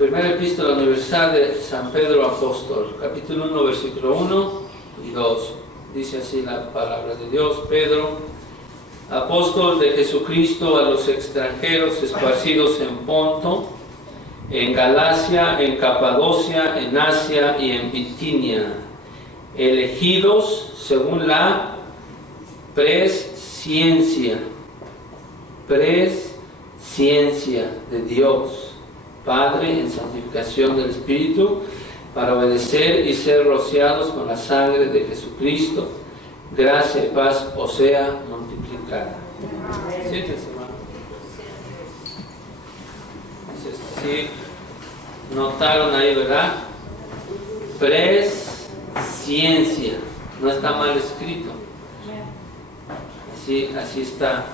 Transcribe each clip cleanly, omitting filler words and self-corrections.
Primera Epístola Universal de San Pedro Apóstol, capítulo 1, versículo 1 y 2. Dice así la palabra de Dios: Pedro, apóstol de Jesucristo, a los extranjeros esparcidos en Ponto, en Galacia, en Capadocia, en Asia y en Bitinia, elegidos según la presciencia de Dios Padre en santificación del Espíritu, para obedecer y ser rociados con la sangre de Jesucristo. Gracia y paz os sea multiplicada. Siéntense, hermano. Sí, notaron ahí, ¿verdad? Presciencia. No está mal escrito. Así está.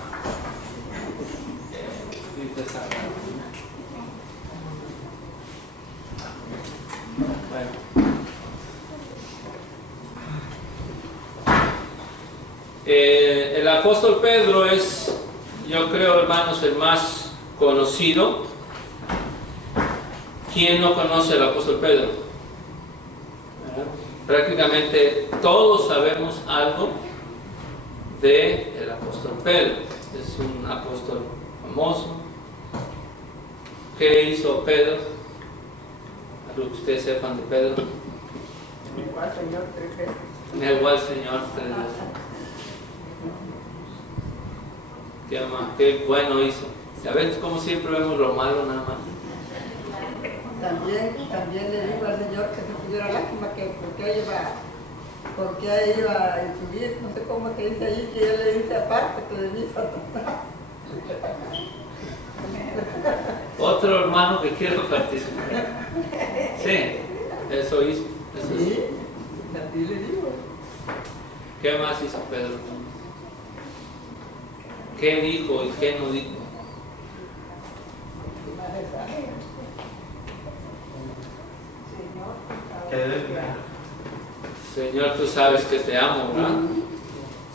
Bueno. El apóstol Pedro es, yo creo, hermanos, el más conocido. ¿Quién no conoce al apóstol Pedro? Prácticamente todos sabemos algo del apóstol Pedro. Es un apóstol famoso. ¿Qué hizo Pedro? Algo que ustedes sepan de Pedro. Negó al Señor 3 veces. Negó al Señor 3 veces. Qué bueno hizo. ¿Sabes cómo siempre vemos lo malo nada más? También le dijo al Señor que se pudiera lástima, que porque iba a influir, no sé cómo que dice ahí, que él le dice aparte que de mí, Satanás. Otro hermano que quiere participar. Sí, eso hizo. Sí, así le digo. ¿Qué más hizo Pedro? ¿Qué dijo y qué no dijo? Señor, tú sabes que te amo, ¿verdad?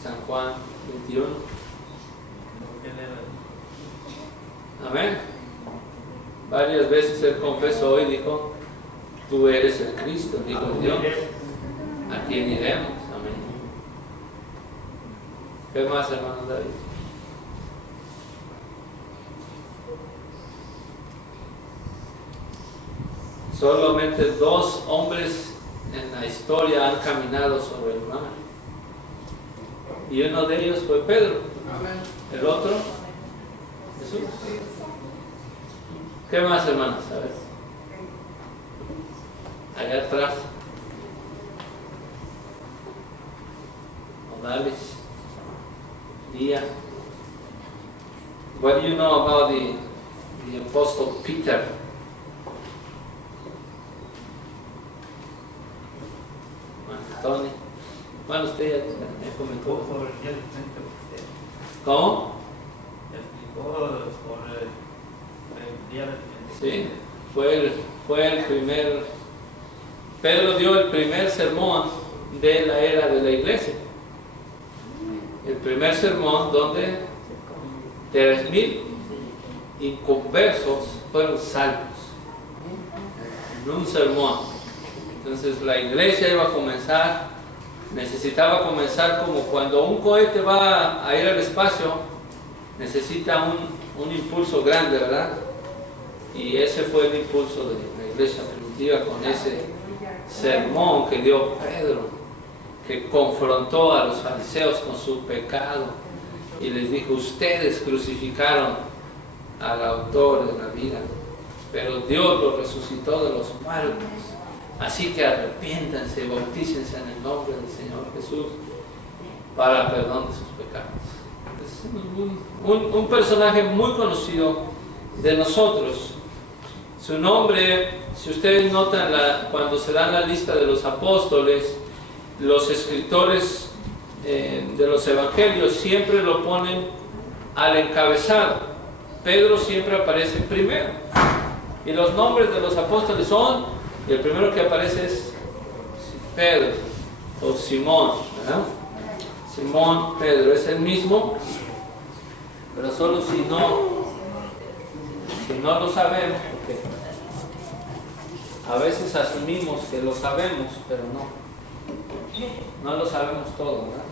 San Juan 21. Amén. Varias veces él confesó y dijo: tú eres el Cristo, dijo Dios. ¿A quién iremos? Amén. ¿Qué más, hermano David? Solamente 2 hombres en la historia han caminado sobre el mar. Y uno de ellos fue Pedro. El otro, Jesús. ¿Qué más, hermanos? A ver. Allá atrás. Odales. Día. What do you know about the Apostle Peter? Tony. Bueno, usted ya comentó. ¿Cómo? Sí, fue el primer. Pedro dio el primer sermón de la era de la iglesia. El primer sermón donde 3,000 inconversos fueron salvos en un sermón. Entonces la iglesia iba a comenzar, necesitaba comenzar como cuando un cohete va a ir al espacio, necesita un impulso grande, ¿verdad? Y ese fue el impulso de la iglesia primitiva con ese sermón que dio Pedro, que confrontó a los fariseos con su pecado y les dijo: ustedes crucificaron al autor de la vida, pero Dios lo resucitó de los muertos. Así que arrepiéntanse, bautícense en el nombre del Señor Jesús para el perdón de sus pecados. Es un personaje muy conocido de nosotros. Su nombre, si ustedes notan cuando se da la lista de los apóstoles, los escritores de los evangelios siempre lo ponen al encabezado. Pedro siempre aparece primero. Y los nombres de los apóstoles son... Y el primero que aparece es Pedro o Simón, ¿verdad? Simón, Pedro, es el mismo, pero solo si no lo sabemos, porque A veces asumimos que lo sabemos, pero no lo sabemos todo, ¿verdad?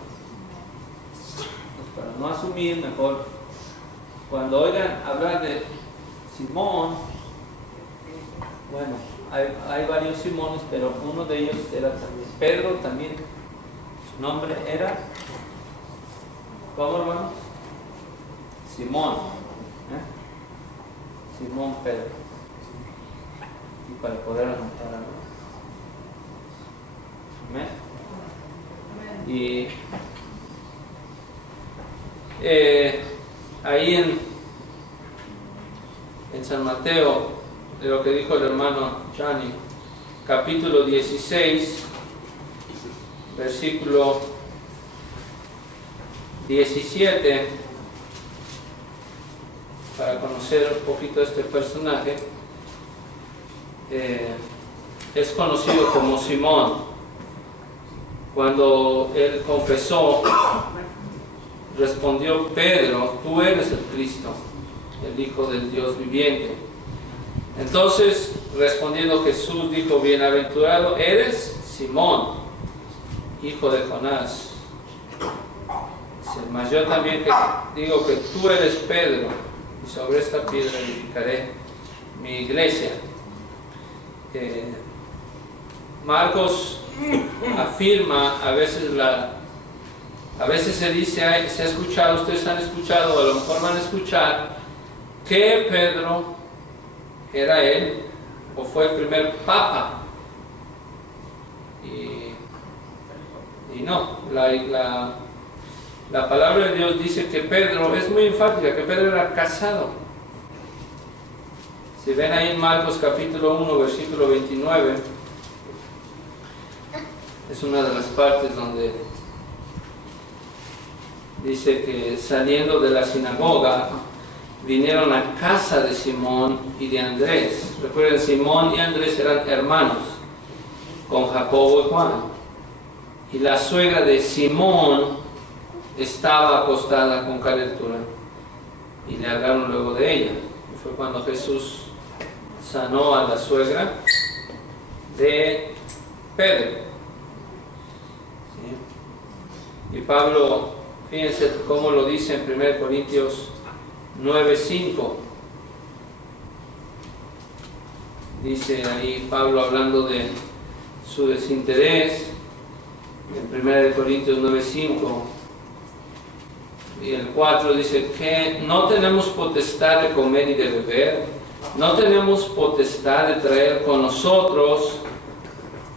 Pues para no asumir, mejor, cuando oigan hablar de Simón, bueno, hay varios Simones, pero uno de ellos era también Pedro, también su nombre era, ¿cómo, hermanos? Simón, Simón Pedro. Y para poder anotar algo. Amén. Y ahí en San Mateo, de lo que dijo el hermano Johnny, capítulo 16, versículo 17, para conocer un poquito este personaje. Es conocido como Simón. Cuando él confesó, respondió Pedro: tú eres el Cristo, el Hijo del Dios viviente. Entonces, respondiendo Jesús, dijo: bienaventurado eres Simón, hijo de Jonás. Mas yo también digo que tú eres Pedro, y sobre esta piedra edificaré mi iglesia. Marcos afirma, a veces se dice, se ha escuchado, ustedes han escuchado, a lo mejor van a escuchar, que Pedro era él, o fue el primer papa. Y no, la palabra de Dios dice que Pedro, es muy enfática, que Pedro era casado. Si ven ahí en Marcos capítulo 1, versículo 29, es una de las partes donde dice que saliendo de la sinagoga, vinieron a casa de Simón y de Andrés. Recuerden, Simón y Andrés eran hermanos, con Jacobo y Juan. Y la suegra de Simón estaba acostada con calentura, y le hablaron luego de ella. Y fue cuando Jesús sanó a la suegra de Pedro. ¿Sí? Y Pablo, fíjense cómo lo dice en 1 Corintios 9:5. Dice ahí Pablo, hablando de su desinterés, en 1 Corintios 9:5 y el 4, dice que no tenemos potestad de comer y de beber, no tenemos potestad de traer con nosotros.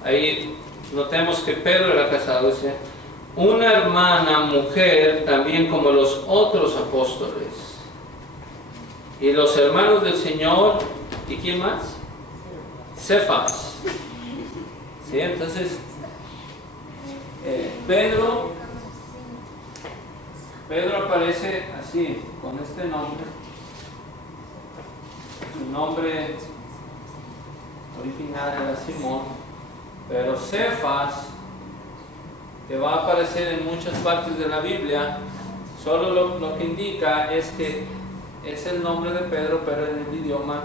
Ahí notemos que Pedro era casado, dice, una hermana mujer también como los otros apóstoles, y los hermanos del Señor. ¿Y quién más? Cefas. ¿Sí? Entonces Pedro aparece así, con este nombre. Su nombre original era Simón, pero Cefas, que va a aparecer en muchas partes de la Biblia, solo lo que indica es que es el nombre de Pedro, pero en el idioma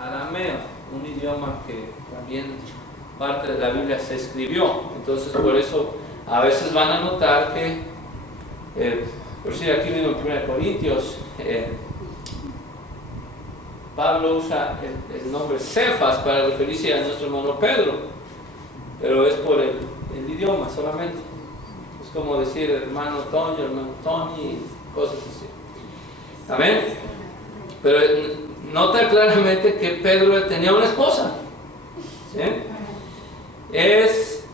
arameo, un idioma que también parte de la Biblia se escribió. Entonces, por eso a veces van a notar que, por si aquí mismo en 1 Corintios, Pablo usa el nombre Cefas para referirse a nuestro hermano Pedro, pero es por el idioma solamente. Es como decir hermano Toño, hermano Tony, cosas así. ¿Amén? Pero nota claramente que Pedro tenía una esposa. ¿Sí? Es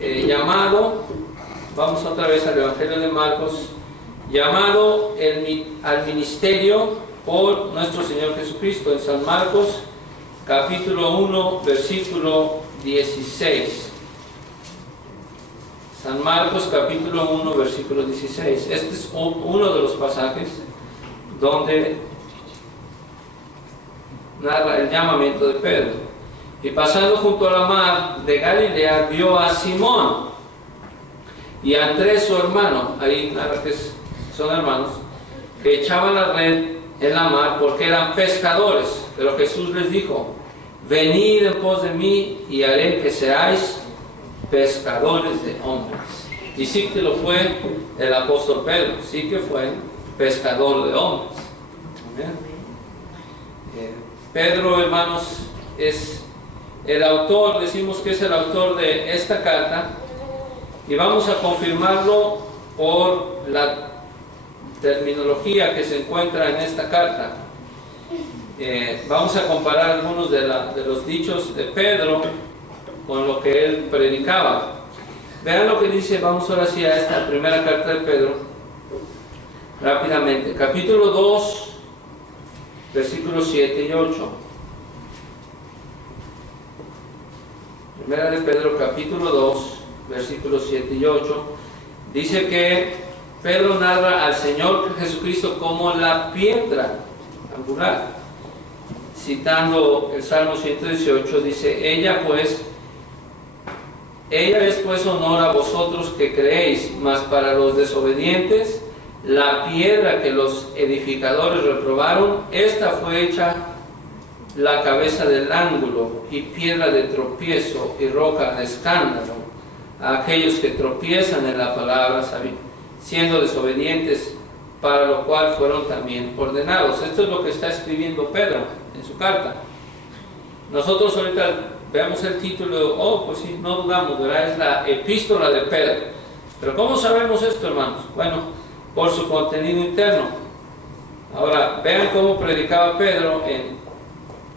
llamado, vamos otra vez al Evangelio de Marcos, llamado al ministerio por nuestro Señor Jesucristo, en San Marcos capítulo 1 versículo 16. San Marcos capítulo 1 versículo 16. Este es uno de los pasajes donde narra el llamamiento de Pedro. Y pasando junto a la mar de Galilea, vio a Simón y a Andrés su hermano, ahí narra que son hermanos, que echaban la red en la mar porque eran pescadores. Pero Jesús les dijo: venid en pos de mí y haré que seáis pescadores de hombres. Y sí que lo fue el apóstol Pedro, sí que fue pescador de hombres. Amén. Pedro, hermanos, es el autor, decimos que es el autor de esta carta, y vamos a confirmarlo por la terminología que se encuentra en esta carta. Vamos a comparar algunos de los dichos de Pedro con lo que él predicaba. Vean lo que dice, vamos ahora sí a esta primera carta de Pedro, rápidamente. Capítulo 2, versículos 7 y 8. Primera de Pedro, capítulo 2, versículos 7 y 8. Dice que Pedro narra al Señor Jesucristo como la piedra angular. Citando el Salmo 118, dice, ella es pues honor a vosotros que creéis, mas para los desobedientes, la piedra que los edificadores reprobaron, esta fue hecha la cabeza del ángulo y piedra de tropiezo y roca de escándalo a aquellos que tropiezan en la palabra, siendo desobedientes, para lo cual fueron también ordenados. Esto es lo que está escribiendo Pedro en su carta. Nosotros ahorita veamos el título, pues sí, no dudamos, ¿verdad? Es la epístola de Pedro. Pero ¿cómo sabemos esto, hermanos? Bueno, por su contenido interno. Ahora, vean cómo predicaba Pedro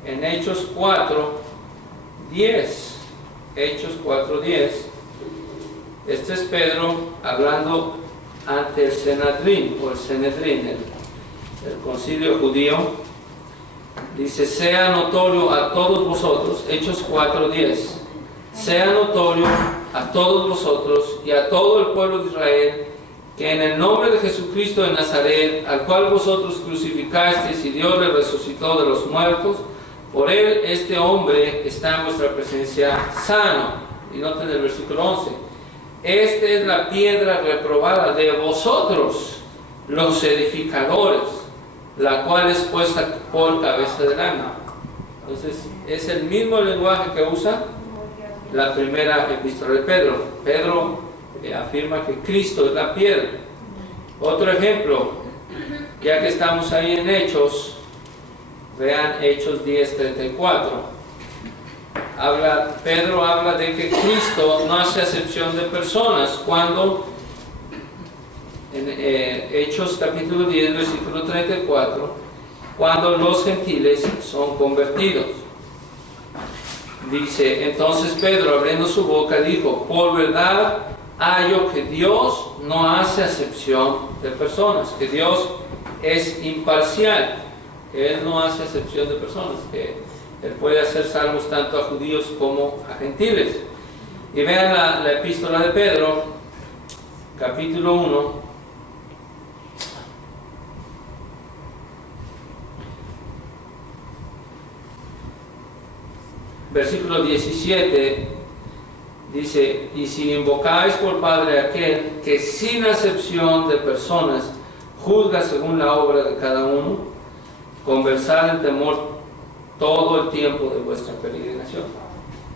en Hechos 4:10. Hechos 4:10. Este es Pedro hablando ante el Sanedrín, o el Sanedrín, el concilio judío. Dice, sea notorio a todos vosotros, Hechos 4:10, sea notorio a todos vosotros y a todo el pueblo de Israel, que en el nombre de Jesucristo de Nazaret, al cual vosotros crucificasteis y Dios le resucitó de los muertos, por él este hombre está en vuestra presencia sano. Y noten el versículo 11, esta es la piedra reprobada de vosotros, los edificadores, la cual es puesta por cabeza del ángulo. Entonces, es el mismo lenguaje que usa la primera epístola de Pedro. Pedro afirma que Cristo es la piedra. Otro ejemplo, ya que estamos ahí en Hechos, vean Hechos 10:34. Pedro habla de que Cristo no hace acepción de personas cuando en Hechos capítulo 10, versículo 34, cuando los gentiles son convertidos. Dice, entonces Pedro, abriendo su boca, dijo, por verdad hallo que Dios no hace acepción de personas, que Dios es imparcial, que Él no hace acepción de personas, que Él puede hacer salvos tanto a judíos como a gentiles. Y vean la epístola de Pedro, capítulo 1, versículo 17, dice, y si invocáis por Padre aquel que sin acepción de personas juzga según la obra de cada uno, conversad en temor todo el tiempo de vuestra peregrinación.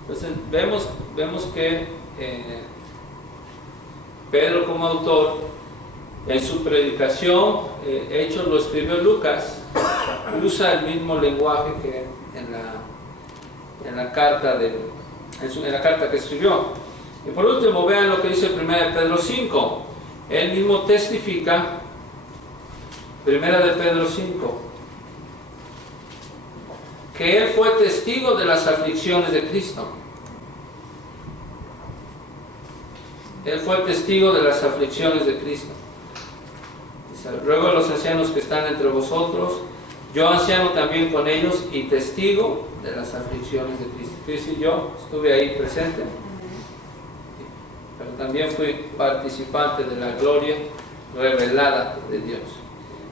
Entonces vemos que Pedro como autor, en su predicación, Hechos lo escribió Lucas, usa el mismo lenguaje que en la carta que escribió. Y por último, vean lo que dice 1 Pedro 5. Él mismo testifica, 1 Pedro 5, que él fue testigo de las aflicciones de Cristo. Él fue testigo de las aflicciones de Cristo. Dice, ruego a los ancianos que están entre vosotros, yo anciano también con ellos y testigo de las aflicciones de Cristo. Cristo y yo estuve ahí presente, pero también fui participante de la gloria revelada de Dios.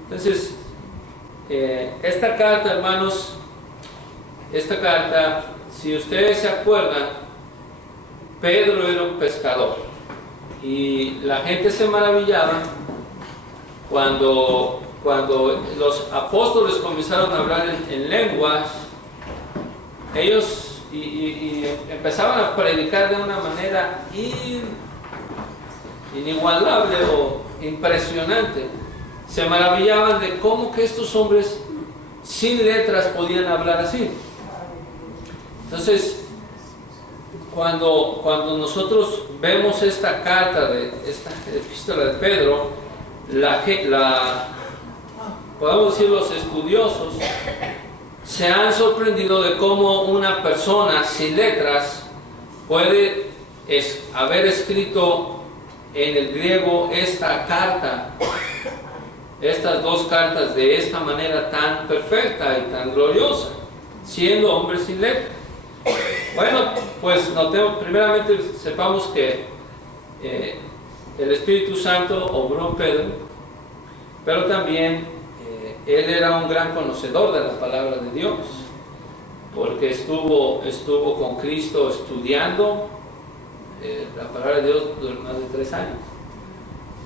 Entonces, esta carta, hermanos, si ustedes se acuerdan, Pedro era un pescador y la gente se maravillaba cuando los apóstoles comenzaron a hablar en lenguas. ellos y empezaban a predicar de una manera inigualable o impresionante. Se maravillaban de cómo que estos hombres sin letras podían hablar así. Entonces, cuando nosotros vemos esta carta, esta epístola de Pedro, podemos decir, los estudiosos se han sorprendido de cómo una persona sin letras puede haber escrito en el griego esta carta, estas dos cartas, de esta manera tan perfecta y tan gloriosa, siendo hombre sin letra. Bueno, pues primeramente sepamos que el Espíritu Santo obró en Pedro, pero también él era un gran conocedor de la palabra de Dios, porque estuvo con Cristo estudiando la palabra de Dios durante más de 3 años.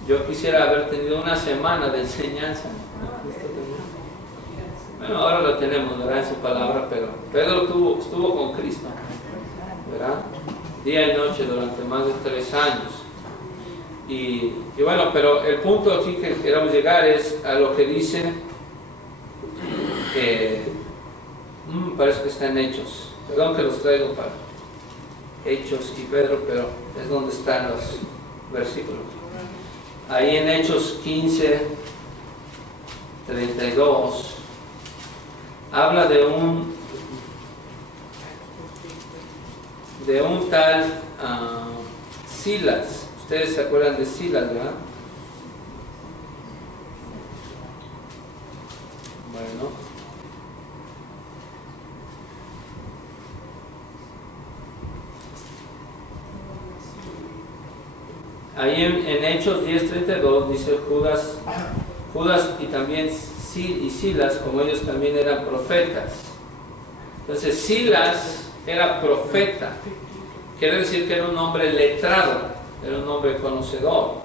Yo quisiera haber tenido una semana de enseñanza. Bueno, ahora lo tenemos, ¿verdad?, en su palabra, pero Pedro estuvo con Cristo, ¿verdad?, día y noche durante más de 3 años. Y bueno, pero el punto aquí que queremos llegar es a lo que dice, parece que está en Hechos, perdón que los traigo para Hechos y Pedro, pero es donde están los versículos. Ahí en Hechos 15, 32, habla de un tal Silas. Ustedes se acuerdan de Silas, ¿verdad? Bueno. Ahí en Hechos 10:32 dice Judas y también Silas, como ellos también eran profetas. Entonces Silas era profeta, quiere decir que era un hombre letrado, era un hombre conocedor.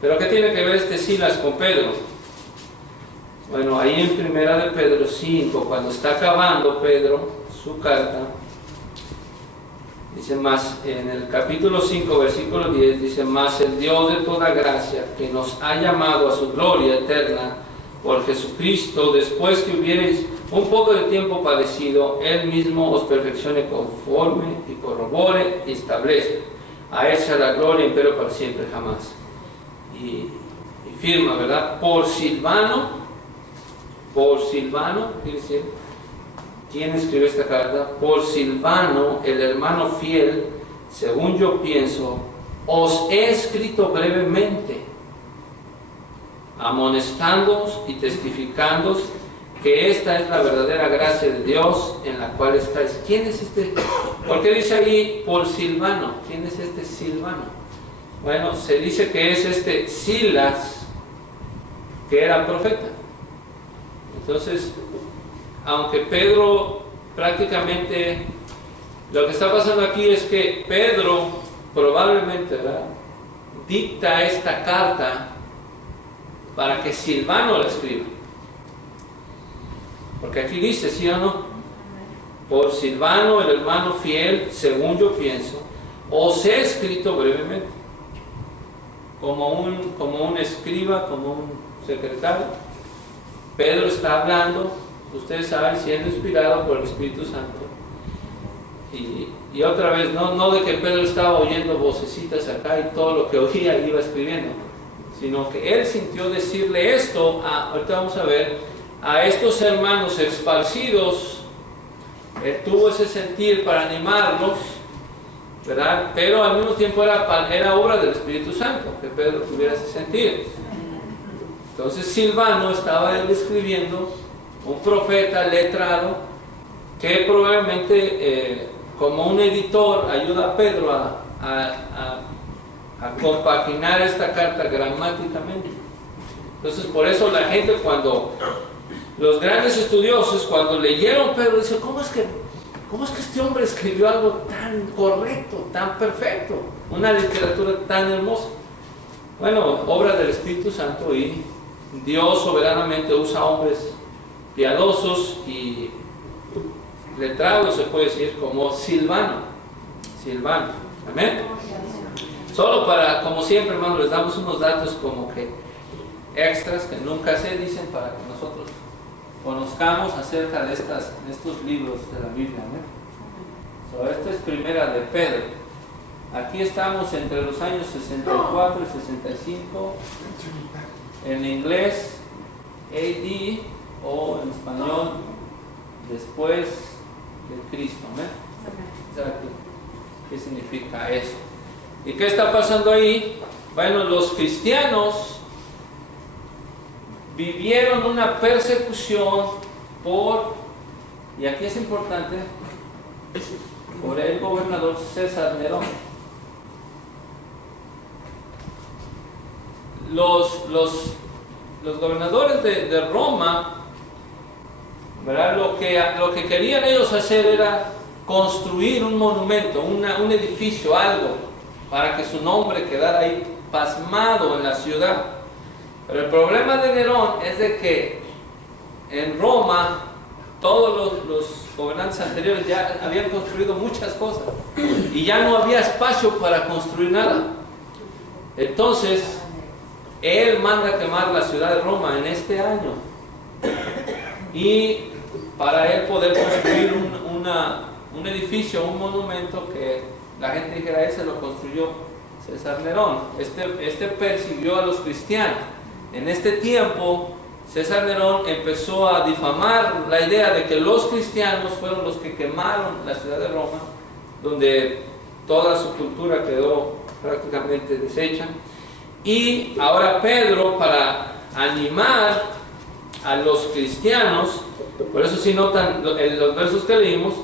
Pero ¿qué tiene que ver este Silas con Pedro? Bueno, ahí en primera de Pedro 5, cuando está acabando Pedro su carta, dice más, en el capítulo 5, versículo 10, dice: mas el Dios de toda gracia, que nos ha llamado a su gloria eterna por Jesucristo, después que hubierais un poco de tiempo padecido, Él mismo os perfeccione, conforme y corrobore y establezca. A Él sea la gloria, imperio para siempre, jamás. Y firma, ¿verdad? Por Silvano, quiere decir, ¿quién escribió esta carta? Por Silvano, el hermano fiel, según yo pienso, os he escrito brevemente, amonestándoos y testificándoos que esta es la verdadera gracia de Dios en la cual estáis. ¿Quién es este? ¿Por qué dice ahí por Silvano? ¿Quién es este Silvano? Bueno, se dice que es este Silas, que era profeta. Entonces, aunque Pedro prácticamente, lo que está pasando aquí es que Pedro probablemente, ¿verdad?, dicta esta carta para que Silvano la escriba. Porque aquí dice, ¿sí o no? Por Silvano, el hermano fiel, según yo pienso, os he escrito brevemente. Como un escriba, como un secretario. Pedro está hablando, ustedes saben, siendo inspirado por el Espíritu Santo. Y otra vez, no de que Pedro estaba oyendo vocecitas acá y todo lo que oía iba escribiendo, sino que él sintió decirle esto, ahorita vamos a ver, a estos hermanos esparcidos. Él tuvo ese sentir para animarlos, ¿verdad? Pero al mismo tiempo era obra del Espíritu Santo que Pedro tuviera ese sentir. Entonces Silvano estaba él escribiendo, un profeta letrado, que probablemente como un editor ayuda a Pedro a compaginar esta carta gramáticamente. Entonces por eso la gente, cuando los grandes estudiosos, cuando leyeron Pedro, dicen: ¿cómo es que este hombre escribió algo tan correcto, tan perfecto, una literatura tan hermosa? Bueno, obra del Espíritu Santo, y Dios soberanamente usa hombres piadosos y letrado, se puede decir, como Silvano. Silvano. Amén. Solo para, como siempre, hermanos, les damos unos datos como que extras que nunca se dicen para que nosotros conozcamos acerca de estos libros de la Biblia. Amén. Esta es primera de Pedro. Aquí estamos entre los años 64 y 65. En inglés, AD, o en español, después de Cristo. ¿Amén? Exacto. ¿Qué significa eso? ¿Y qué está pasando ahí? Bueno, los cristianos vivieron una persecución y aquí es importante, por el gobernador César Nerón. Los gobernadores de Roma, ¿verdad? Lo que querían ellos hacer era construir un monumento, un edificio, algo, para que su nombre quedara ahí pasmado en la ciudad. Pero el problema de Nerón es de que en Roma todos los gobernantes anteriores ya habían construido muchas cosas y ya no había espacio para construir nada. Entonces él manda quemar la ciudad de Roma en este año, y para él poder construir un edificio, un monumento, que la gente dijera, ese lo construyó César Nerón. Este persiguió a los cristianos. En este tiempo César Nerón empezó a difamar la idea de que los cristianos fueron los que quemaron la ciudad de Roma, donde toda su cultura quedó prácticamente deshecha. Y ahora Pedro, para animar a los cristianos, por eso si notan en los versos que leímos,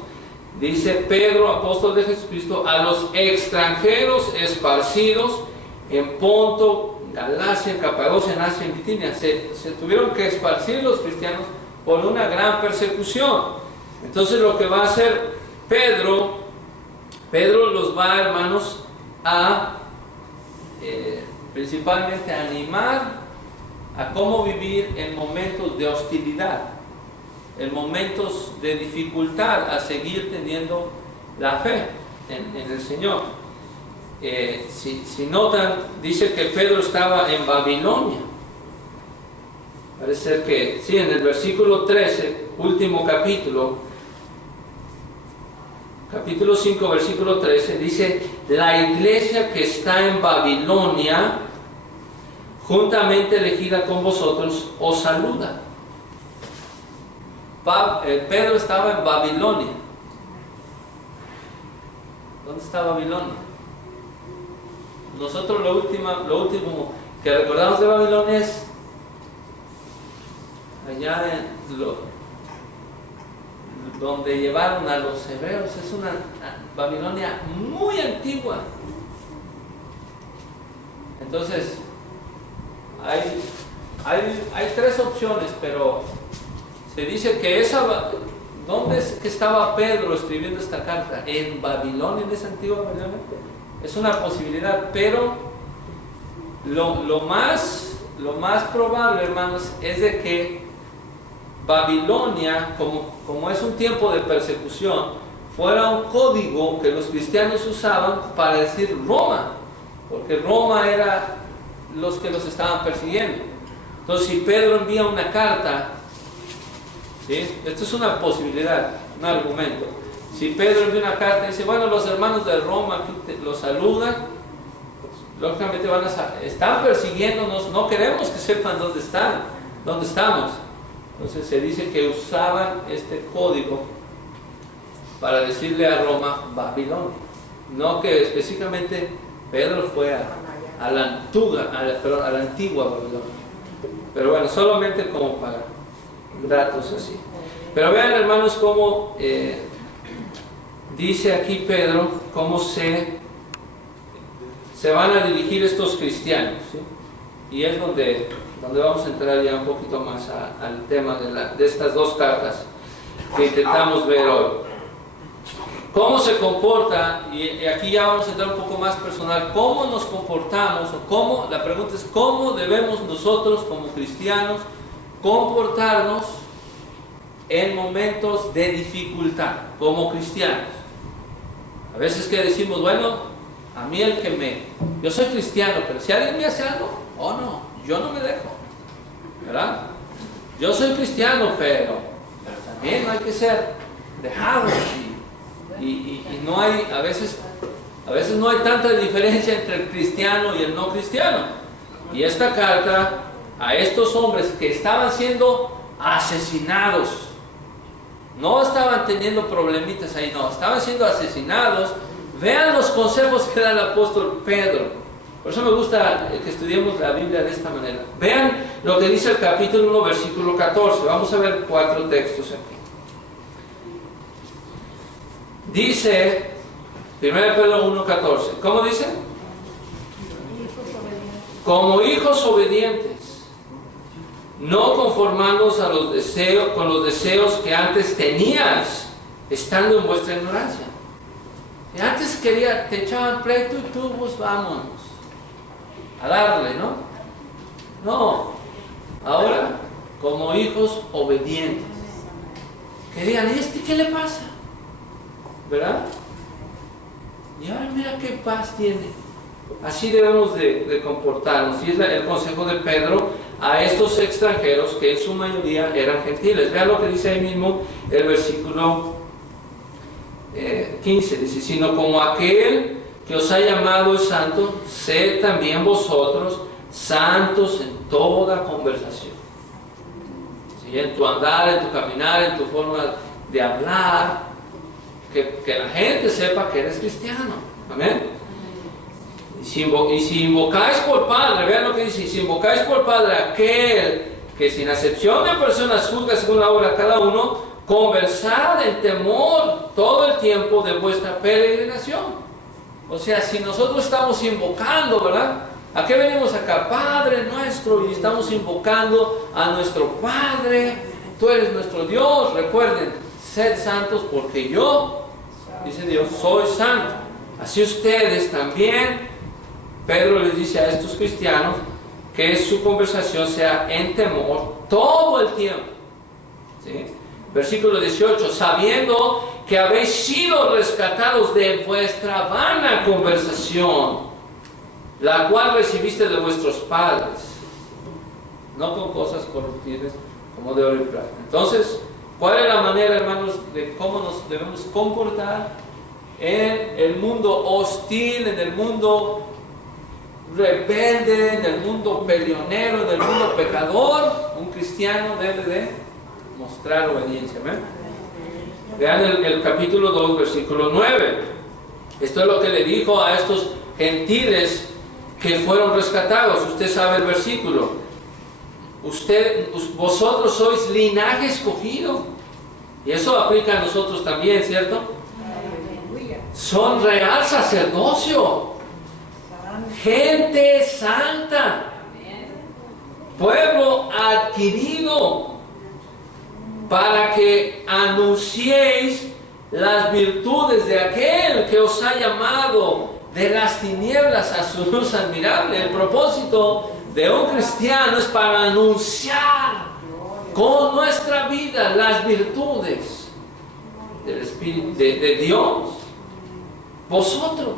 dice Pedro, apóstol de Jesucristo, a los extranjeros esparcidos en Ponto, Galacia, Capadocia, en Asia, en Bitinia. Se tuvieron que esparcir los cristianos por una gran persecución. Entonces lo que va a hacer Pedro los va, hermanos, a principalmente a animar a cómo vivir en momentos de hostilidad, en momentos de dificultad, a seguir teniendo la fe en el Señor. Si notan, dice que Pedro estaba en Babilonia. Parece ser que, sí, en el versículo 13, último capítulo 5, versículo 13, dice: la iglesia que está en Babilonia, juntamente elegida con vosotros, os saluda. Pedro estaba en Babilonia. ¿Dónde está Babilonia? Nosotros lo último que recordamos de Babilonia es allá donde llevaron a los hebreos. Es una Babilonia muy antigua. Entonces hay tres opciones, pero se dice que ¿dónde es que estaba Pedro escribiendo esta carta? En Babilonia, en esa antigua Babilonia. Es una posibilidad, pero lo más probable, hermanos, es de que Babilonia, como es un tiempo de persecución, fuera un código que los cristianos usaban para decir Roma, porque Roma era los que los estaban persiguiendo. Entonces, si Pedro envía una carta, ¿sí? Esto es una posibilidad, un argumento. Si Pedro envía una carta y dice, bueno, los hermanos de Roma aquí los saludan, lógicamente están persiguiéndonos, no queremos que sepan dónde estamos. Entonces se dice que usaban este código para decirle a Roma Babilonia. No que específicamente Pedro fue a la antigua Babilonia. Pero bueno, solamente como para datos así. Pero vean, hermanos, cómo dice aquí Pedro, cómo se van a dirigir estos cristianos, ¿sí? Y es donde vamos a entrar ya un poquito más al tema de estas dos cartas que intentamos ver hoy. ¿Cómo se comporta? Y aquí ya vamos a entrar un poco más personal. ¿Cómo nos comportamos? La pregunta es, ¿cómo debemos nosotros como cristianos comportarnos en momentos de dificultad, como cristianos. A veces que decimos, bueno, a mí yo soy cristiano, pero si alguien me hace algo, oh no, yo no me dejo, ¿verdad? Yo soy cristiano, pero también hay que ser dejados y no hay, a veces no hay tanta diferencia entre el cristiano y el no cristiano. Y esta carta a estos hombres que estaban siendo asesinados, no estaban teniendo problemitas ahí, no, estaban siendo asesinados. Vean los consejos que da el apóstol Pedro. Por eso me gusta que estudiemos la Biblia de esta manera. Vean lo que dice el capítulo 1, versículo 14. Vamos a ver 4 textos aquí. Dice, 1 Pedro 1, 14. ¿Cómo dice? Como hijos obedientes, no conformándoos a los deseos, con los deseos que antes tenías, estando en vuestra ignorancia. Y antes te echaban pleito y tú, pues vámonos a darle, ¿no? No, ahora, como hijos obedientes, que digan, ¿y qué le pasa? ¿Verdad? Y ahora mira qué paz tiene. Así debemos de comportarnos. Y es el consejo de Pedro a estos extranjeros que en su mayoría eran gentiles. Vean lo que dice ahí mismo el versículo 15. Dice, sino como aquel que os ha llamado es santo, sed también vosotros santos en toda conversación. ¿Sí? En tu andar, en tu caminar, en tu forma de hablar, que la gente sepa que eres cristiano. Amén. Y si invocáis por Padre, vean lo que dice, si invocáis por Padre aquel que sin acepción de personas juzga según la obra cada uno, conversad en temor todo el tiempo de vuestra peregrinación. O sea, si nosotros estamos invocando, ¿verdad? ¿A qué venimos acá? Padre nuestro, y estamos invocando a nuestro Padre, tú eres nuestro Dios. Recuerden, sed santos porque yo, dice Dios, soy santo. Así ustedes también. Pedro les dice a estos cristianos que su conversación sea en temor todo el tiempo. ¿Sí? Versículo 18, sabiendo que habéis sido rescatados de vuestra vana conversación, la cual recibiste de vuestros padres, no con cosas corruptibles como de oro y plata. Entonces, ¿cuál es la manera, hermanos, de cómo nos debemos comportar en el mundo hostil, en el mundo rebelde, en el mundo peleonero, en el mundo pecador? Un cristiano debe de mostrar obediencia. ¿Ven? Vean el capítulo 2, versículo 9. Esto es lo que le dijo a estos gentiles que fueron rescatados. Usted sabe el versículo. Vosotros sois linaje escogido. Y eso aplica a nosotros también, ¿cierto? Son real sacerdocio, gente santa, pueblo adquirido, para que anunciéis las virtudes de aquel que os ha llamado de las tinieblas a su luz admirable. El propósito de un cristiano es para anunciar con nuestra vida las virtudes del Espíritu de Dios. Vosotros,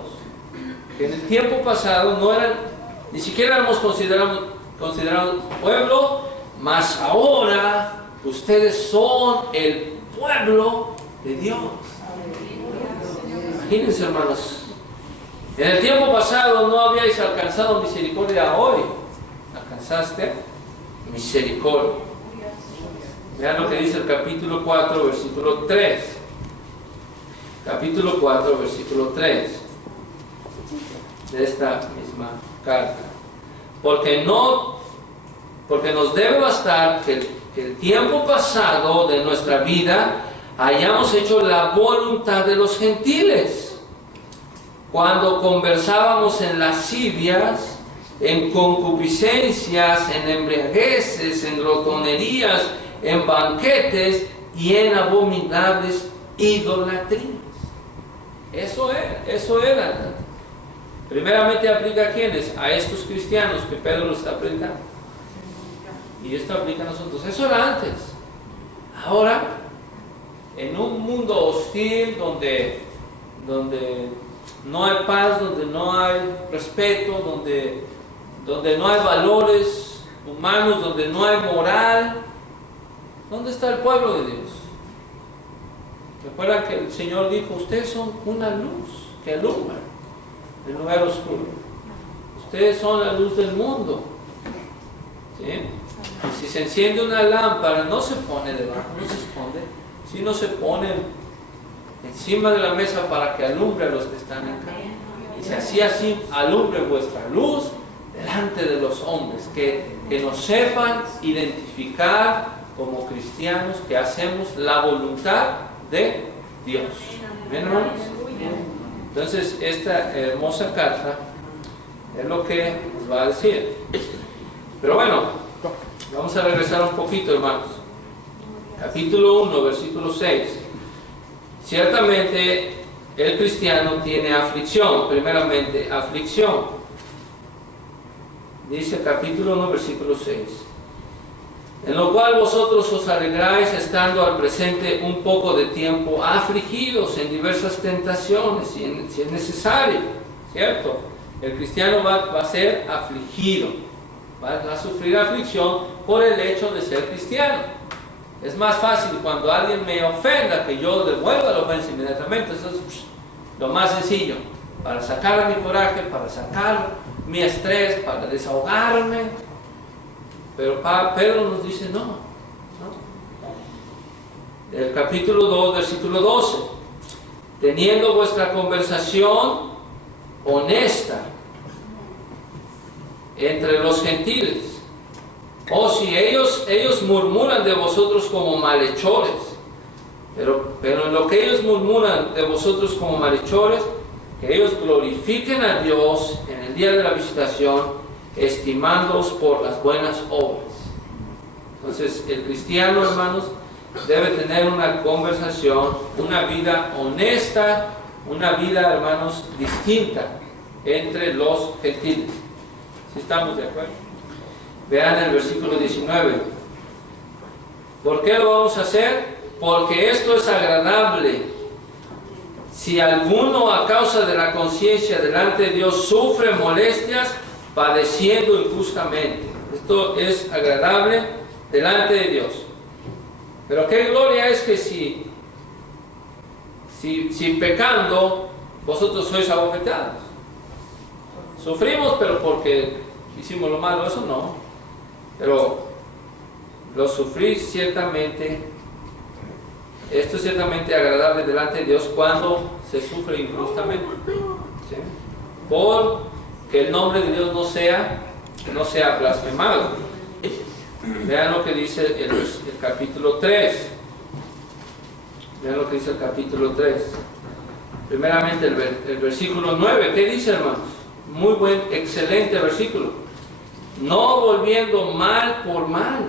que en el tiempo pasado no eran, ni siquiera éramos considerados pueblo, mas ahora ustedes son el pueblo de Dios. Imagínense, hermanos, en el tiempo pasado no habíais alcanzado misericordia, hoy alcanzaste misericordia. Vean lo que dice el capítulo 4, versículo 3. Capítulo 4, versículo 3 de esta misma carta. Porque nos debe bastar que el tiempo pasado de nuestra vida hayamos hecho la voluntad de los gentiles, cuando conversábamos en lascivias, en concupiscencias, en embriagueces, en glotonerías, en banquetes y en abominables idolatrías. Eso era. Primeramente aplica a quienes, a estos cristianos que Pedro lo está predicando. Y esto aplica a nosotros. Eso era antes. Ahora en un mundo hostil donde no hay paz, donde no hay respeto, donde no hay valores humanos, donde no hay moral. ¿Dónde está el pueblo de Dios? Recuerda que el Señor dijo, ustedes son una luz que alumbra el lugar oscuro. Ustedes son la luz del mundo. ¿Sí? Y si se enciende una lámpara, no se pone debajo, no se esconde, sino se pone encima de la mesa para que alumbre a los que están acá. Y si así alumbre vuestra luz delante de los hombres, que nos sepan identificar como cristianos que hacemos la voluntad de Dios. ¿Ven, hermanos? Entonces, esta hermosa carta es lo que nos va a decir. Pero bueno, vamos a regresar un poquito, hermanos. Capítulo 1, versículo 6. Ciertamente, el cristiano tiene aflicción. Primeramente, aflicción. Dice capítulo 1, versículo 6. En lo cual vosotros os alegráis estando al presente un poco de tiempo afligidos en diversas tentaciones, si es necesario, ¿cierto? El cristiano va a ser afligido, va a sufrir aflicción por el hecho de ser cristiano. Es más fácil cuando alguien me ofenda que yo devuelva la ofensa inmediatamente. Eso es lo más sencillo, para sacar mi coraje, para sacar mi estrés, para desahogarme. Pero Pedro nos dice no. El capítulo 2, versículo 12. Teniendo vuestra conversación honesta entre los gentiles. O si ellos murmuran de vosotros como malhechores. Pero en lo que ellos murmuran de vosotros como malhechores, que ellos glorifiquen a Dios en el día de la visitación, estimándoos por las buenas obras. Entonces, el cristiano, hermanos, debe tener una conversación, una vida honesta, una vida, hermanos, distinta entre los gentiles. ¿Sí estamos de acuerdo? Vean el versículo 19. ¿Por qué lo vamos a hacer? Porque esto es agradable. Si alguno a causa de la conciencia delante de Dios sufre molestias, padeciendo injustamente. Esto es agradable delante de Dios. Pero qué gloria es que si pecando, vosotros sois abofeteados. Sufrimos, pero porque hicimos lo malo, eso no. Pero lo sufrís ciertamente. Esto es ciertamente agradable delante de Dios cuando se sufre injustamente. ¿Sí? Que el nombre de Dios no sea blasfemado. Vean lo que dice el capítulo 3. Vean lo que dice el capítulo 3. Primeramente el versículo 9. ¿Qué dice, hermanos? Muy buen, excelente versículo. No volviendo mal por mal,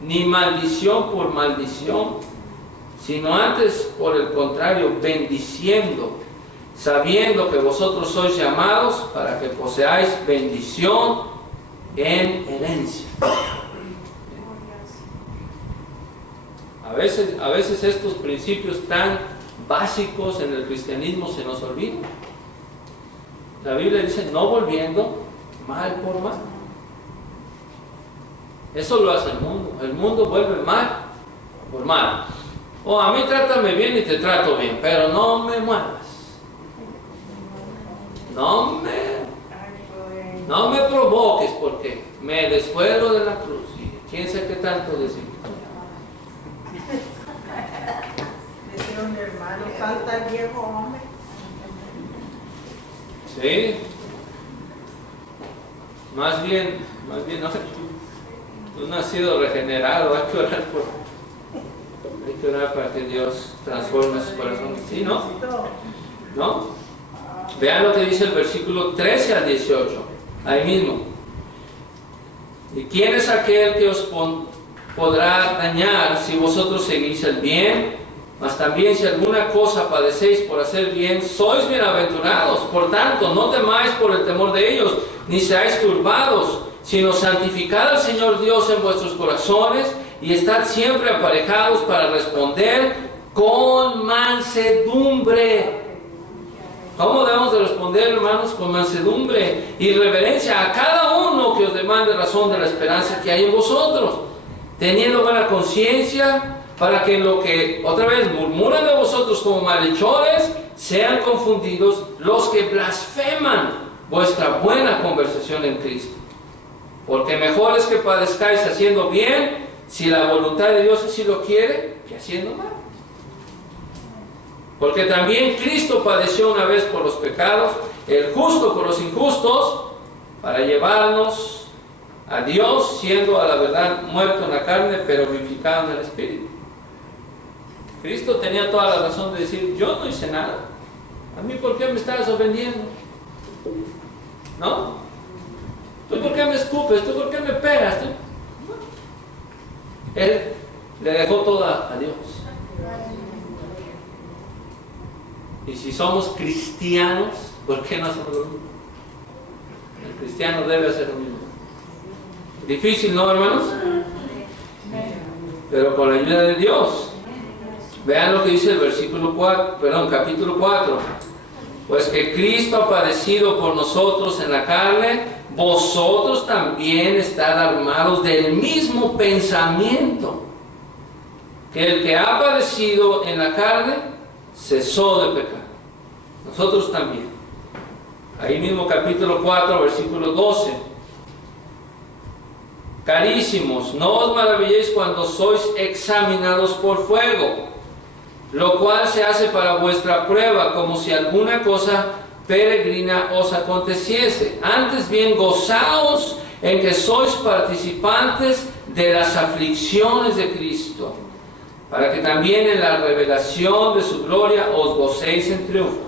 ni maldición por maldición, sino antes, por el contrario, bendiciendo, sabiendo que vosotros sois llamados para que poseáis bendición en herencia. A veces estos principios tan básicos en el cristianismo se nos olvidan. La Biblia dice no volviendo mal por mal. Eso lo hace el mundo. El mundo vuelve mal por mal. O a mí trátame bien y te trato bien, pero no me muevas. No me provoques porque me descuelgo de la cruz. Y quién sabe qué tanto decir. Decía un hermano, falta el viejo hombre. Sí. Más bien, no, tú no has sido regenerado, hay que orar para que Dios transforme su corazón. ¿Sí, no? ¿No? Vean lo que dice el versículo 13 al 18, ahí mismo. ¿Y quién es aquel que os podrá dañar si vosotros seguís el bien? Mas también si alguna cosa padecéis por hacer bien, sois bienaventurados. Por tanto, no temáis por el temor de ellos, ni seáis turbados, sino santificad al Señor Dios en vuestros corazones y estad siempre aparejados para responder con mansedumbre. ¿Cómo debemos de responder, hermanos? Con mansedumbre y reverencia a cada uno que os demande razón de la esperanza que hay en vosotros, teniendo buena conciencia, para que en lo que otra vez murmuran de vosotros como malhechores, sean confundidos los que blasfeman vuestra buena conversación en Cristo. Porque mejor es que padezcáis haciendo bien, si la voluntad de Dios así lo quiere, que haciendo mal. Porque también Cristo padeció una vez por los pecados, el justo por los injustos, para llevarnos a Dios, siendo a la verdad muerto en la carne, pero vivificado en el Espíritu. Cristo tenía toda la razón de decir: yo no hice nada, ¿a mí por qué me estás ofendiendo? ¿No? ¿Tú por qué me escupes? ¿Tú por qué me pegas? ¿Tú? No. Él le dejó toda a Dios. Y si somos cristianos, ¿por qué no hacemos lo mismo? El cristiano debe hacer lo mismo. Difícil, ¿no, hermanos? Pero con la ayuda de Dios. Vean lo que dice el capítulo 4. Pues que Cristo ha padecido por nosotros en la carne, vosotros también estad armados del mismo pensamiento. Que el que ha padecido en la carne, cesó de pecar. Nosotros también. Ahí mismo capítulo 4, versículo 12. Carísimos, no os maravilléis cuando sois examinados por fuego, lo cual se hace para vuestra prueba, como si alguna cosa peregrina os aconteciese. Antes bien, gozaos en que sois participantes de las aflicciones de Cristo, para que también en la revelación de su gloria os gocéis en triunfo.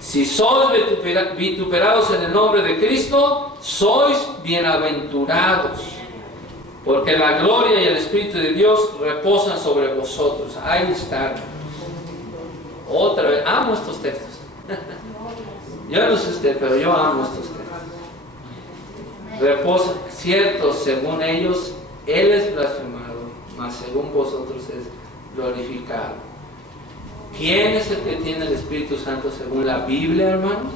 Si sois vituperados en el nombre de Cristo, sois bienaventurados, porque la gloria y el Espíritu de Dios reposan sobre vosotros. Ahí está. Otra vez, amo estos textos. Yo no sé usted, pero yo amo estos textos. Reposa, cierto, según ellos, Él es blasfemado, mas según vosotros es glorificado. ¿Quién es el que tiene el Espíritu Santo según la Biblia, hermanos?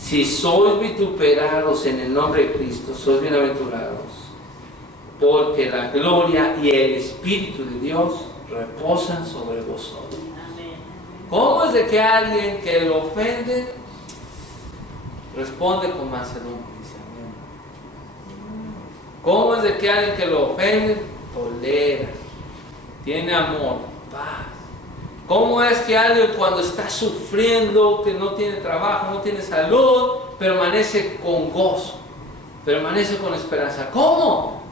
Si sois vituperados en el nombre de Cristo, sois bienaventurados, porque la gloria y el Espíritu de Dios reposan sobre vosotros. ¿Cómo es de que alguien que lo ofende responde con mansedumbre? ¿Cómo es de que alguien que lo ofende tolera, tiene amor, paz? ¿Cómo es que alguien cuando está sufriendo, que no tiene trabajo, no tiene salud, permanece con gozo, permanece con esperanza? ¿Cómo?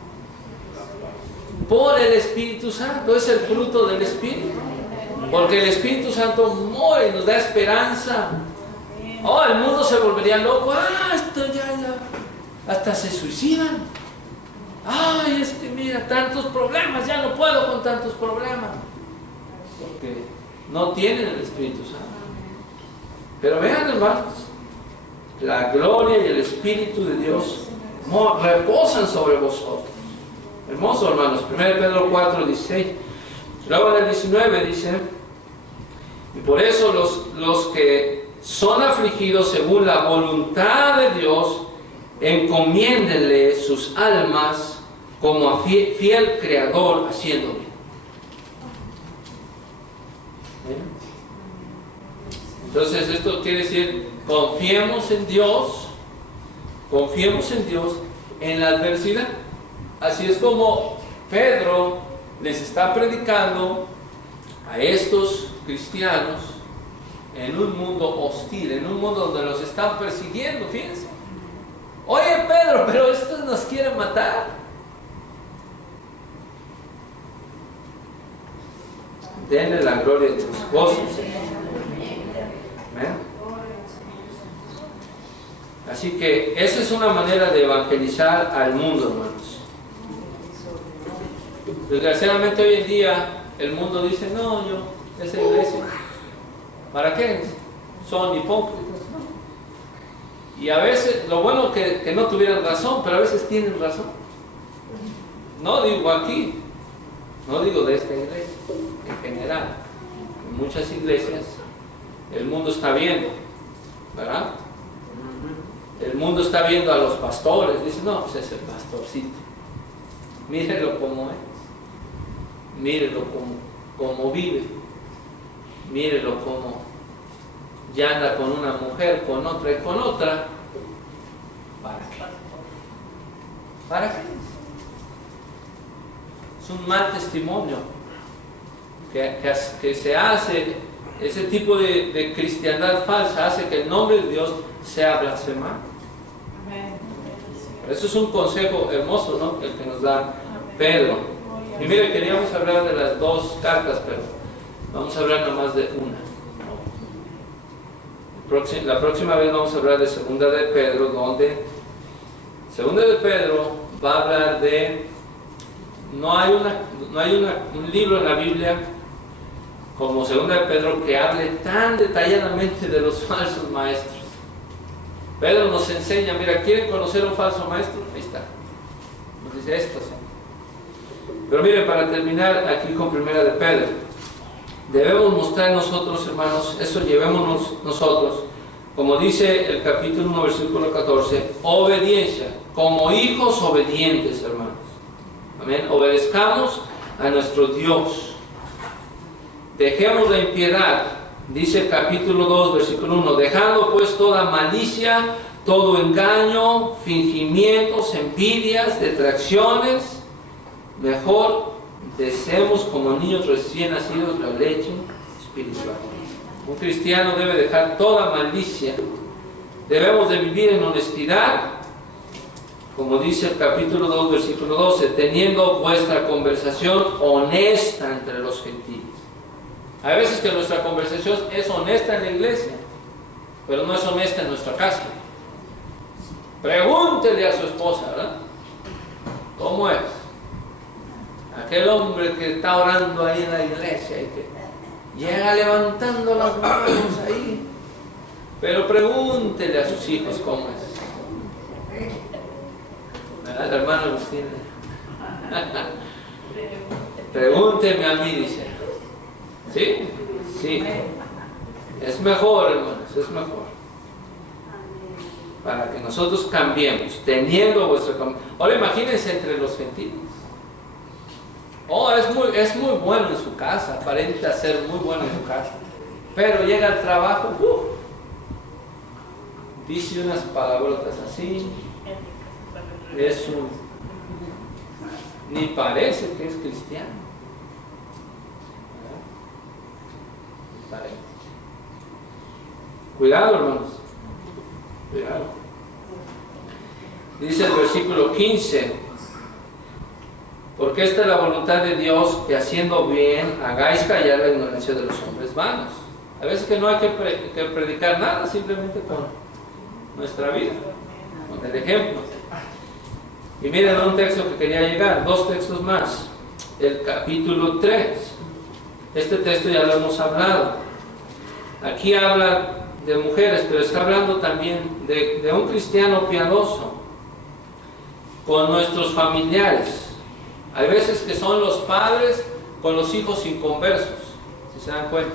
Por el Espíritu Santo, es el fruto del Espíritu. Porque el Espíritu Santo mora y nos da esperanza. Oh, el mundo se volvería loco. Esto ya, hasta se suicidan. Ay, es que mira, tantos problemas, ya no puedo con tantos problemas. Porque no tienen el Espíritu Santo. Pero vean, hermanos, la gloria y el Espíritu de Dios reposan sobre vosotros. Hermoso, hermanos. 1 Pedro 4, 16. Luego en el 19 dice: y por eso los que son afligidos según la voluntad de Dios, encomiéndenle sus almas como a fiel Creador, haciendo bien. Entonces esto quiere decir, confiemos en Dios en la adversidad. Así es como Pedro les está predicando a estos cristianos en un mundo hostil, en un mundo donde los están persiguiendo. Fíjense: oye, Pedro, pero estos nos quieren matar. Denle la gloria a Dios. Gócense. ¿Amén? Así que esa es una manera de evangelizar al mundo, hermanos. Desgraciadamente hoy en día el mundo dice: no, esa iglesia, ¿para qué? Son hipócritas, ¿no? Y a veces, lo bueno que no tuvieran razón, pero a veces tienen razón. No digo aquí, no digo de esta iglesia, en general. muchas iglesias, el mundo está viendo, ¿verdad? El mundo está viendo a los pastores, dice, no, pues es el pastorcito. Mírenlo como es, mírenlo como vive, mírenlo como ya anda con una mujer, con otra y con otra. ¿Para qué? ¿Para qué? Es un mal testimonio que se hace, ese tipo de cristiandad falsa hace que el nombre de Dios sea blasfemado. Eso es un consejo hermoso, ¿no?, el que nos da Pedro. Y mire, queríamos hablar de las dos cartas, pero vamos a hablar nomás de una. La próxima vez vamos a hablar de Segunda de Pedro, donde Segunda de Pedro va a hablar de... No hay un libro en la Biblia como Segunda de Pedro que hable tan detalladamente de los falsos maestros. Pedro nos enseña, mira, ¿quieren conocer a un falso maestro? Ahí está. Nos dice estos. Pero mire, para terminar aquí con Primera de Pedro, debemos mostrar nosotros, hermanos, eso llevémonos nosotros, como dice el capítulo 1, versículo 14, obediencia, como hijos obedientes, hermanos. Amén. Obedezcamos a nuestro Dios. Dejemos la impiedad, dice el capítulo 2, versículo 1, dejando pues toda malicia, todo engaño, fingimientos, envidias, detracciones, mejor deseemos como niños recién nacidos la leche espiritual. Un cristiano debe dejar toda malicia, debemos de vivir en honestidad, como dice el capítulo 2, versículo 12, teniendo vuestra conversación honesta entre los gentiles. Hay veces que nuestra conversación es honesta en la iglesia, pero no es honesta en nuestra casa. Pregúntele a su esposa, ¿verdad? ¿Cómo es? Aquel hombre que está orando ahí en la iglesia y que llega levantando las manos ahí. Pero pregúntele a sus hijos cómo es. ¿Verdad? El hermano Agustín. Pregúnteme a mí, dice. ¿Sí? Sí. Es mejor, hermanos, es mejor. Para que nosotros cambiemos, teniendo vuestra... Ahora imagínense entre los gentiles. Oh, es muy bueno en su casa, aparenta ser muy bueno en su casa. Pero llega al trabajo, dice unas palabrotas así. Ni parece que es cristiano. Ni parece. Cuidado, hermanos. Cuidado. Dice el versículo 15. Porque esta es la voluntad de Dios, que haciendo bien hagáis callar la ignorancia de los hombres vanos. A veces que no hay que predicar nada, simplemente con nuestra vida, con el ejemplo. Y miren un texto que quería llegar, dos textos más. El capítulo 3. Este texto ya lo hemos hablado. Aquí habla de mujeres, pero está hablando también de un cristiano piadoso con nuestros familiares. Hay veces que son los padres con los hijos inconversos, si se dan cuenta.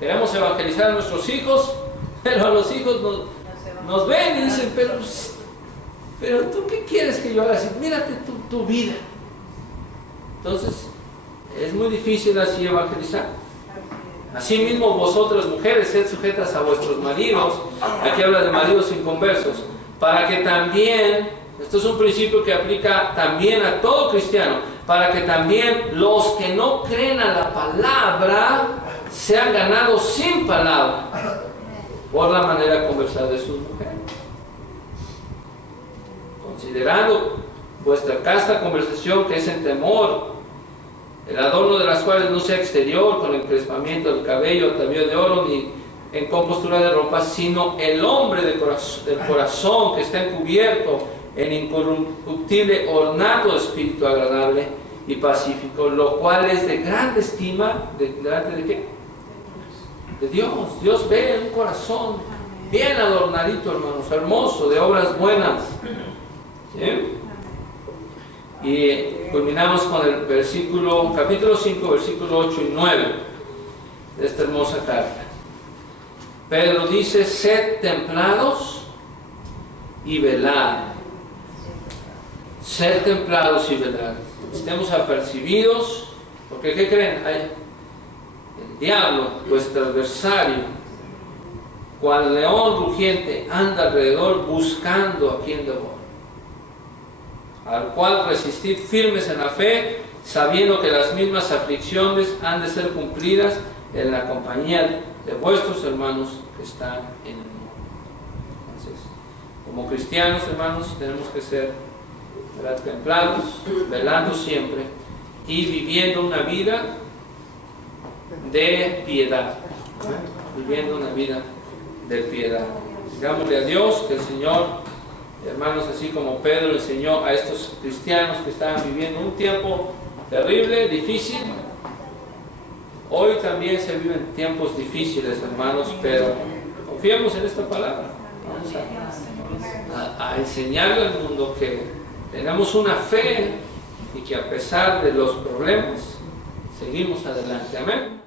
Queremos evangelizar a nuestros hijos, pero a los hijos nos ven y dicen, pero tú qué quieres que yo haga así, mírate tu vida. Entonces es muy difícil así evangelizar. Asimismo vosotras mujeres, sed sujetas a vuestros maridos. Aquí habla de maridos inconversos, para que también, esto es un principio que aplica también a todo cristiano, para que también los que no creen a la palabra sean ganados sin palabra por la manera de conversar de sus mujeres, considerando vuestra casta conversación, que es en temor, el adorno de las cuales no sea exterior, con encrespamiento del cabello, atavío de oro, ni en compostura de ropa, sino el hombre del corazón, que está encubierto en incorruptible ornato de espíritu agradable y pacífico, lo cual es de grande estima, ¿delante de qué? De Dios. Dios ve un corazón bien adornadito, hermanos, hermoso, de obras buenas. ¿Sí? Y culminamos con el capítulo 5, versículos 8 y 9. de esta hermosa carta. Pedro dice: sed templados y velad. Sed templados y velad. Estemos apercibidos, porque ¿qué creen? El diablo, vuestro adversario, cual león rugiente, anda alrededor buscando a quien devorar. Al cual resistid firmes en la fe, sabiendo que las mismas aflicciones han de ser cumplidas en la compañía de vuestros hermanos que están en el mundo. Entonces, como cristianos, hermanos, tenemos que ser, ¿verdad?, templados, velando siempre y viviendo una vida de piedad. Viviendo una vida de piedad. Digámosle a Dios que el Señor, hermanos, así como Pedro enseñó a estos cristianos que estaban viviendo un tiempo terrible, difícil, hoy también se viven tiempos difíciles, hermanos, pero confiemos en esta palabra. Vamos a enseñarle al mundo que tenemos una fe y que a pesar de los problemas seguimos adelante. Amén.